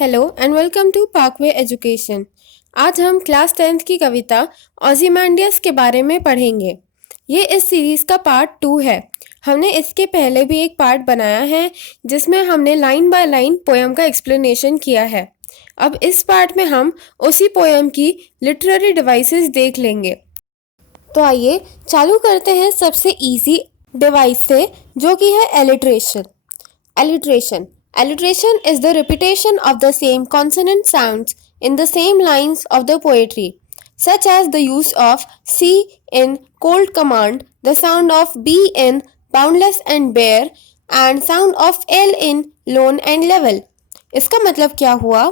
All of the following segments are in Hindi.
Hello and welcome to Parkway education. आज हम क्लास 10th की कविता ओzymandias के बारे में पढ़ेंगे। ये इस सीरीज़ का पार्ट 2 है। हमने इसके पहले भी एक पार्ट बनाया है जिसमें हमने लाइन बाय लाइन पोएम का एक्सप्लेनेशन किया है। अब इस पार्ट में हम उसी पोएम की लिटरेरी डिवाइसेस देख लेंगे। तो आइए चालू करते हैं सबसे इजी डिवाइस से, जो कि है alliteration. Alliteration is the repetition of the same consonant sounds in the same lines of the poetry, such as the use of C in cold command, the sound of B in boundless and bare, and sound of L in lone and level. इसका मतलब क्या हुआ?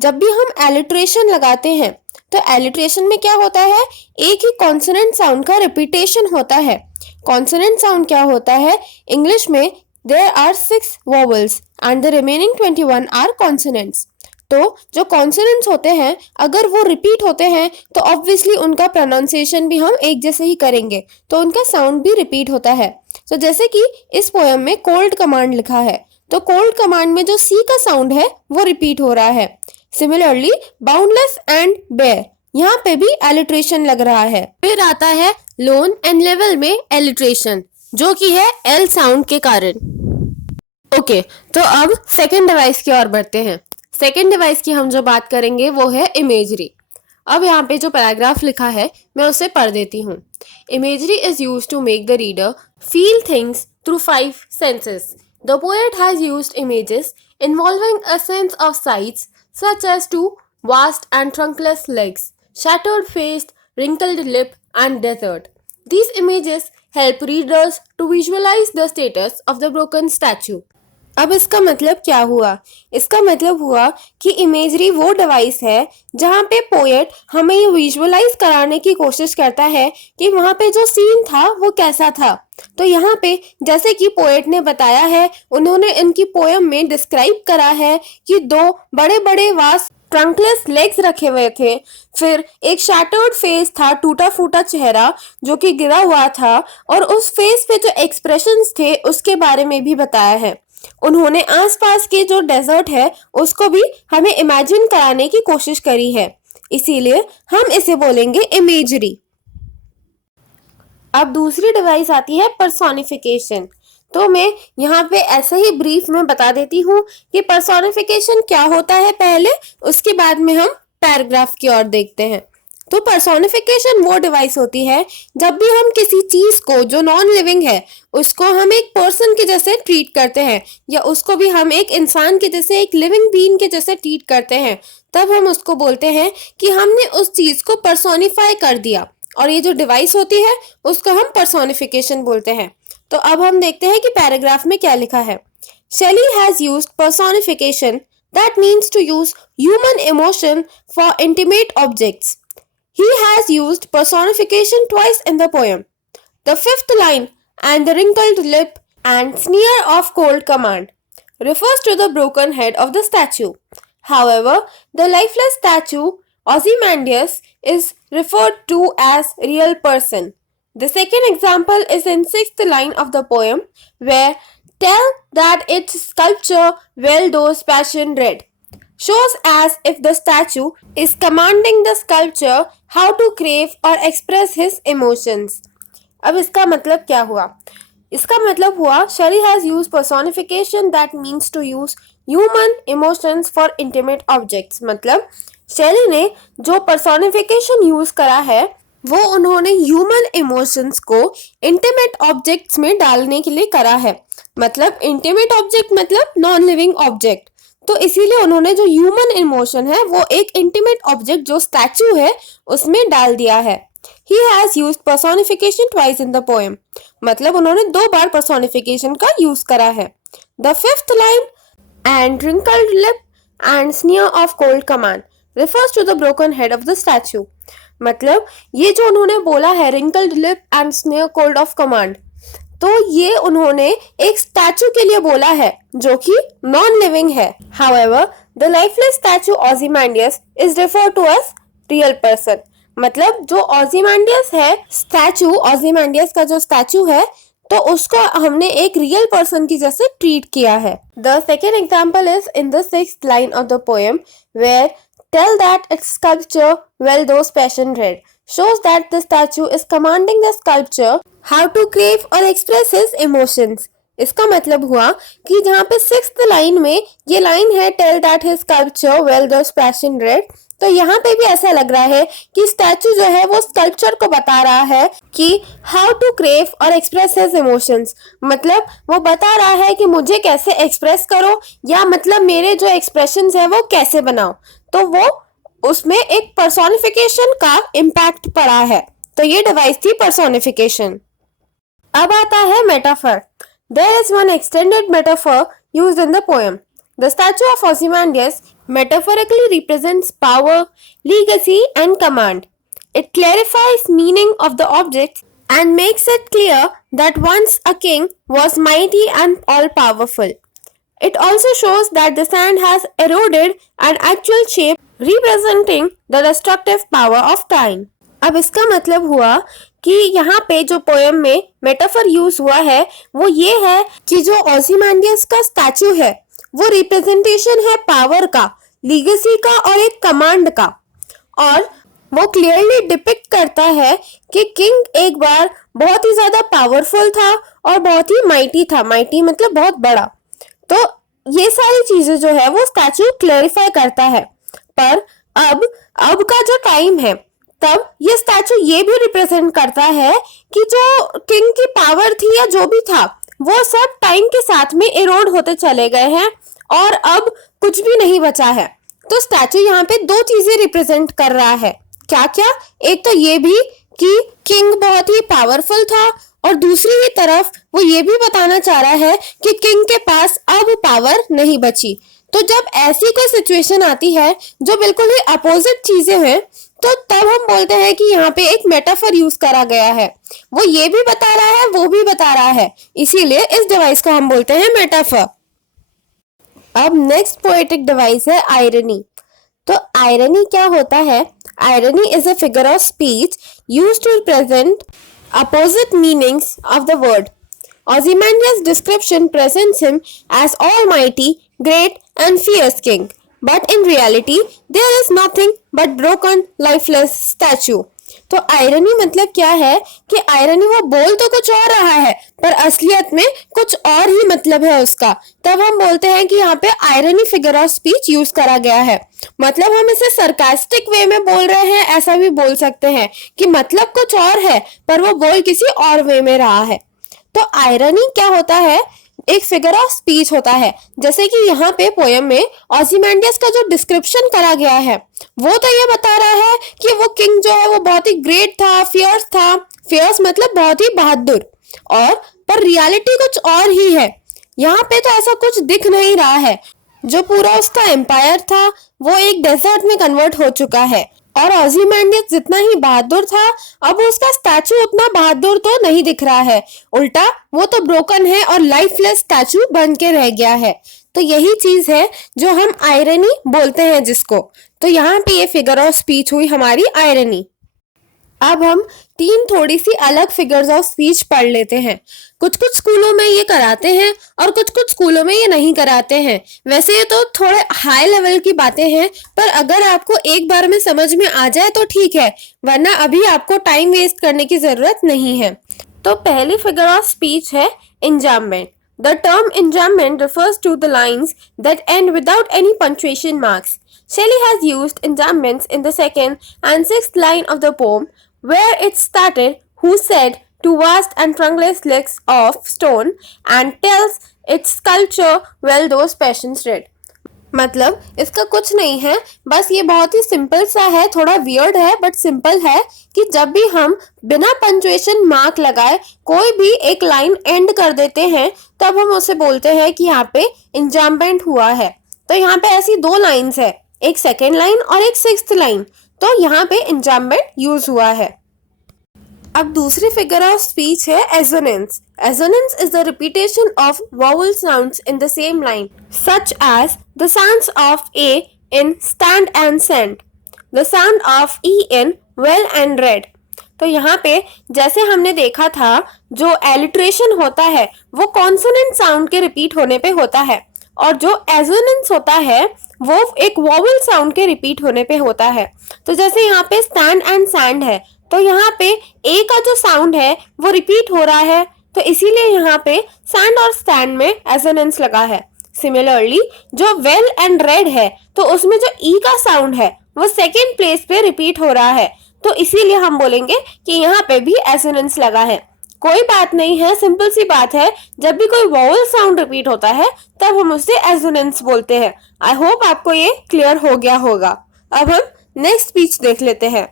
जब भी हम alliteration लगाते हैं तो alliteration में क्या होता है? एक ही consonant sound का repetition होता है। consonant sound क्या होता है? इंग्लिश में there are 6 vowels and the remaining 21 are consonants. तो जो कॉन्सोनेंट्स होते हैं अगर वो रिपीट होते हैं तो ऑब्वियसली उनका प्रोनाउंसिएशन भी हम एक जैसे ही करेंगे, तो उनका साउंड भी रिपीट होता है। तो जैसे कि इस पोएम में कोल्ड कमांड लिखा है, तो कोल्ड कमांड में जो सी का साउंड है वो रिपीट हो रहा है। सिमिलरली बाउंडलेस एंड बेयर, यहाँ पे भी एलिट्रेशन लग रहा है। फिर आता है लोन एंड लेवल में एलिट्रेशन, जो कि है एल साउंड के कारण। ओके, तो अब सेकेंड डिवाइस की ओर बढ़ते हैं। सेकेंड डिवाइस की हम जो बात करेंगे वो है इमेजरी। अब यहाँ पे जो पैराग्राफ लिखा है मैं उसे पढ़ देती हूँ। Imagery is used to make the reader feel things through 5 senses. The poet has used images involving a sense of sights such as two vast and trunkless legs, shattered face, wrinkled lip, and desert. These images help readers to visualize the status of the broken statue. अब इसका मतलब क्या हुआ? इसका मतलब हुआ कि इमेजरी वो डिवाइस है जहाँ पे पोएट हमें ये विजुअलाइज कराने की कोशिश करता है कि वहाँ पे जो सीन था वो कैसा था। तो यहाँ पे जैसे कि पोएट ने बताया है, उन्होंने इनकी पोएम में डिस्क्राइब करा है कि 2 बड़े बड़े वास्ट ट्रंकलेस लेग्स रखे हुए थे, फिर एक शैटर्ड फेस था, टूटा फूटा चेहरा जो कि गिरा हुआ था, और उस फेस पे जो एक्सप्रेशंस थे उसके बारे में भी बताया है। उन्होंने आसपास के जो डेजर्ट है उसको भी हमें इमेजिन कराने की कोशिश करी है, इसीलिए हम इसे बोलेंगे इमेजरी। अब दूसरी डिवाइस आती है पर्सोनिफिकेशन। तो मैं यहाँ पे ऐसे ही ब्रीफ में बता देती हूँ कि पर्सोनिफिकेशन क्या होता है पहले, उसके बाद में हम पैराग्राफ की ओर देखते हैं। तो पर्सोनिफिकेशन वो डिवाइस होती है जब भी हम किसी चीज को जो नॉन लिविंग है उसको हम एक पर्सन के जैसे ट्रीट करते हैं, या उसको भी हम एक इंसान के जैसे, एक लिविंग बीइंग के जैसे ट्रीट करते हैं, तब हम उसको बोलते हैं कि हमने उस चीज को पर्सोनिफाई कर दिया, और ये जो डिवाइस होती है उसको हम पर्सोनिफिकेशन बोलते हैं। तो अब हम देखते हैं कि पैराग्राफ में क्या लिखा है। Shelley has used personification, that means to use human emotion, for intimate objects. He has used personification twice in the poem. The 5th line, and the wrinkled lip and sneer of cold command, refers to the broken head of the statue. However, the lifeless statue, Ozymandias, is referred to as real person. The second example is in 6th line of the poem, where tell that its sculpture well those passion red, shows as if the statue is commanding the sculpture how to crave or express his emotions. अब इसका मतलब क्या हुआ? इसका मतलब हुआ Shelley has used personification, that means to use human emotions for intimate objects. मतलब Shelley ने जो personification यूज करा है वो उन्होंने ह्यूमन इमोशंस को इंटीमेट ऑब्जेक्ट्स में डालने के लिए करा है। मतलब इंटीमेट ऑब्जेक्ट मतलब नॉन लिविंग ऑब्जेक्ट, तो इसीलिए उन्होंने जो ह्यूमन इमोशन है वो एक इंटीमेट ऑब्जेक्ट जो स्टैचू है उसमें डाल दिया है। He has used personification twice in the poem. मतलब उन्होंने 2 बार पर्सोनिफिकेशन का यूज करा है। The 5th line, and wrinkled lip and sneer of cold command, refers to the broken head of the statue. मतलब ये जो उन्होंने बोला है wrinkled lip and sneer cold of command, तो ये उन्होंने एक स्टैचू के लिए बोला है जो कि नॉन लिविंग है। However, the lifeless statue Ozymandias is referred to as real person. मतलब जो Ozymandias है, स्टैचू Ozymandias का जो स्टैचू है, तो उसको हमने एक रियल पर्सन की जैसे ट्रीट किया है। The second example is in the 6th line of the poem where tell that its sculpture well those passion read shows that the statue is commanding the sculpture how to crave or express his emotions। इसका मतलब हुआ कि जहाँ पे 6th लाइन में ये लाइन है tell that his sculpture well those passion read, तो यहाँ पे भी ऐसा लग रहा है कि स्टैचू जो है वो स्कल्पचर को बता रहा है कि हाउ टू क्रेव और एक्सप्रेस हिज इमोशंस, मतलब वो बता रहा है कि मुझे कैसे एक्सप्रेस करो या मतलब मेरे जो एक्सप्रेशंस है वो कैसे बनाओ। तो वो उसमें एक पर्सोनिफिकेशन का इम्पैक्ट पड़ा है। तो ये डिवाइस थी पर्सोनिफिकेशन। अब आता है metaphor. There is one extended metaphor used in the poem. The statue of Ozymandias metaphorically represents power, legacy, and command. It clarifies meaning of the objects and makes it clear that once a king was mighty and all-powerful. It also shows that the sand has eroded an actual shape representing the destructive power of time. अब इसका मतलब हुआ कि यहाँ पे जो पोएम में मेटाफर यूज हुआ है वो ये है कि जो ओzymandias का स्टैचू है वो रिप्रेजेंटेशन है पावर का, लीगेसी का और एक कमांड का, और वो क्लियरली डिपिक्ट करता है कि किंग एक बार बहुत ही ज्यादा पावरफुल था और बहुत ही माइटी था। माइटी मतलब बहुत बड़ा। तो ये सारी चीजें जो है वो स्टैचू क्लैरिफाई करता है। पर अब का जो टाइम है तब ये स्टैचू ये भी रिप्रेजेंट करता है कि जो किंग की पावर थी या जो भी था वो सब टाइम के साथ में इरोड होते चले गए हैं और अब कुछ भी नहीं बचा है। तो स्टैचू यहाँ पे दो चीजें रिप्रेजेंट कर रहा है। क्या क्या? एक तो ये भी कि किंग बहुत ही पावरफुल था और दूसरी ही तरफ वो ये भी बताना चाह रहा है कि किंग के पास अब पावर नहीं बची। तो जब ऐसी कोई सिचुएशन आती है जो बिल्कुल ही अपोजिट चीजें हैं तो तब हम बोलते हैं कि यहाँ पे एक मेटाफर यूज करा गया है। वो ये भी बता रहा है वो भी बता रहा है, इसीलिए इस डिवाइस को हम बोलते हैं मेटाफर। अब नेक्स्ट पोएटिक डिवाइस है आयरनी। तो आयरनी क्या होता है? Irony is a figure of speech used to present opposite meanings of the word. Ozymandias' description presents him as almighty, great and fierce king, but in reality there is nothing but broken, lifeless statue. तो आयरनी मतलब क्या है कि आयरनी वो बोल तो कुछ और रहा है पर असलियत में कुछ और ही मतलब है उसका। तब हम बोलते हैं कि यहाँ पे irony figure of speech use करा गया है। मतलब हम इसे सरकास्टिक वे में बोल रहे हैं ऐसा भी बोल सकते हैं कि मतलब कुछ और है पर वो बोल किसी और वे में रहा है। तो आयरनी क्या होता है? एक फिगर ऑफ स्पीच होता है। जैसे कि यहाँ पे पोएम में ओzymandias का जो डिस्क्रिप्शन करा गया है वो तो ये बता रहा है कि वो किंग जो है वो बहुत ही ग्रेट था, फियर्स था। फियर्स मतलब बहुत ही बहादुर, और पर रियलिटी कुछ और ही है। यहाँ पे तो ऐसा कुछ दिख नहीं रहा है। जो पूरा उसका एम्पायर था वो एक डेजर्ट में कन्वर्ट हो चुका है, और ओzymandias जितना ही बहादुर था अब उसका स्टैचू उतना बहादुर तो नहीं दिख रहा है, उल्टा वो तो ब्रोकन है और लाइफलेस स्टैचू बन के रह गया है। तो यही चीज है जो हम आयरनी बोलते हैं जिसको। तो यहाँ पे ये फिगर ऑफ स्पीच हुई हमारी आयरनी। अब हम तीन थोड़ी सी अलग फिगर्स ऑफ स्पीच पढ़ लेते हैं। कुछ कुछ स्कूलों में ये कराते हैं और कुछ कुछ स्कूलों में ये नहीं कराते हैं। वैसे ये तो थोड़े हाई लेवल की बातें हैं, पर अगर आपको एक बार में समझ में आ जाए तो ठीक है, वरना अभी आपको टाइम वेस्ट करने की जरूरत नहीं है। तो पहली फिगर ऑफ स्पीच है इंजाममेंट। The term enjambment refers to the lines that end without any punctuation marks. Shelley has used enjambments in the 2nd and 6th line of the poem, where it started, who said to vast and trunkless legs of stone, and tells its sculpture well those passions read. मतलब इसका कुछ नहीं है, बस ये बहुत ही सिंपल सा है, थोड़ा वियर्ड है बट सिंपल है कि जब भी हम बिना पंक्चुएशन मार्क लगाए कोई भी एक लाइन एंड कर देते हैं तब हम उसे बोलते हैं कि यहाँ पे इंजाममेंट हुआ है। तो यहाँ पे ऐसी दो लाइंस है, एक 2nd लाइन और एक 6th लाइन, तो यहाँ पे इंजाममेंट यूज हुआ है। अब दूसरी फिगर ऑफ स्पीच है assonance. Assonance is the repetition of vowel sounds in the same line, such as the sounds of A in stand and send, the sound of E in well and read, तो यहाँ पे जैसे हमने देखा था, जो एलिट्रेशन होता है वो कॉन्सोनेंट साउंड के रिपीट होने पे होता है, और जो एजोनेंस होता है वो एक वोवेल साउंड के रिपीट होने पे होता है। तो जैसे यहाँ पे स्टैंड एंड सैंड है, तो यहाँ पे ए का जो साउंड है वो रिपीट हो रहा है, तो इसीलिए यहाँ पे सैंड और स्टैंड में एजोनेंस लगा है। सिमिलरली जो वेल एंड रेड है, तो उसमें जो ई का साउंड है वो सेकेंड प्लेस पे रिपीट हो रहा है, तो इसीलिए हम बोलेंगे कि यहाँ पे भी एसोनेंस लगा है। कोई बात नहीं है, सिंपल सी बात है, जब भी कोई वोवेल साउंड रिपीट होता है तब हम उसे एसोनेंस बोलते हैं। आई होप आपको ये क्लियर हो गया होगा। अब हम नेक्स्ट स्पीच देख लेते हैं।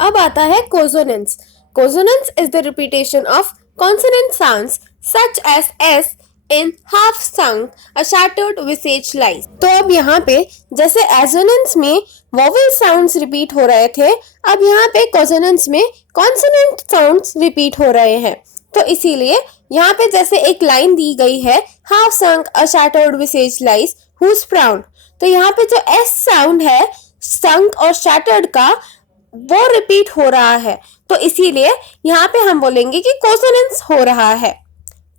अब आता है consonance. Consonance is the repetition of consonant sounds such as S in half sung a shattered visage lies। तो अब यहाँ पे जैसे एसोनेंस में वोवेल साउंड्स रिपीट हो रहे थे, अब यहाँ पे कॉन्सोनेंट्स में कॉन्सोनेंट साउंड्स रिपीट हो रहे हैं। तो इसीलिए यहाँ पे जैसे एक लाइन दी गई है, half sung a shattered visage lies whose frown, तो यहाँ पे जो एस साउंड है sunk और shattered का वो रिपीट हो रहा है, तो इसीलिए यहाँ पे हम बोलेंगे कि कॉन्सोनेंस हो रहा है।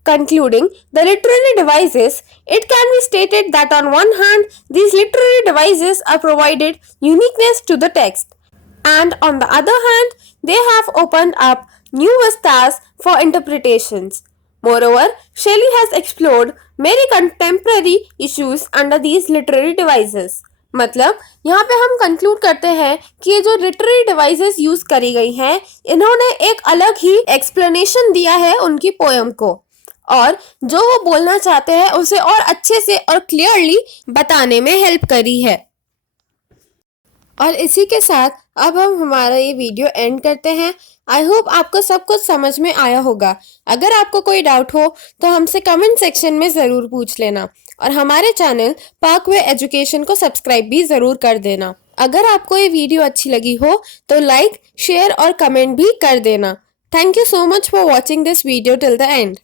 Concluding the literary devices, it can be stated that on one hand, these literary devices are provided uniqueness to the text, and on the other hand, they have opened up new vistas for interpretations. Moreover, Shelley has explored many contemporary issues under these literary devices. मतलब यहाँ पे हम कंक्लूड करते हैं कि ये जो लिटरेरी डिवाइसेस यूज करी गई हैं, इन्होंने एक अलग ही एक्सप्लेनेशन दिया है उनकी पोएम को, और जो वो बोलना चाहते हैं उसे और अच्छे से और क्लियरली बताने में हेल्प करी है। और इसी के साथ अब हम हमारा ये वीडियो एंड करते हैं। आई होप आपको सब कुछ समझ में आया होगा। अगर आपको कोई डाउट हो तो हमसे कमेंट सेक्शन में ज़रूर पूछ लेना, और हमारे चैनल पार्कवे एजुकेशन को सब्सक्राइब भी ज़रूर कर देना। अगर आपको ये वीडियो अच्छी लगी हो तो लाइक, शेयर और कमेंट भी कर देना। Thank you so much for watching this video till the end.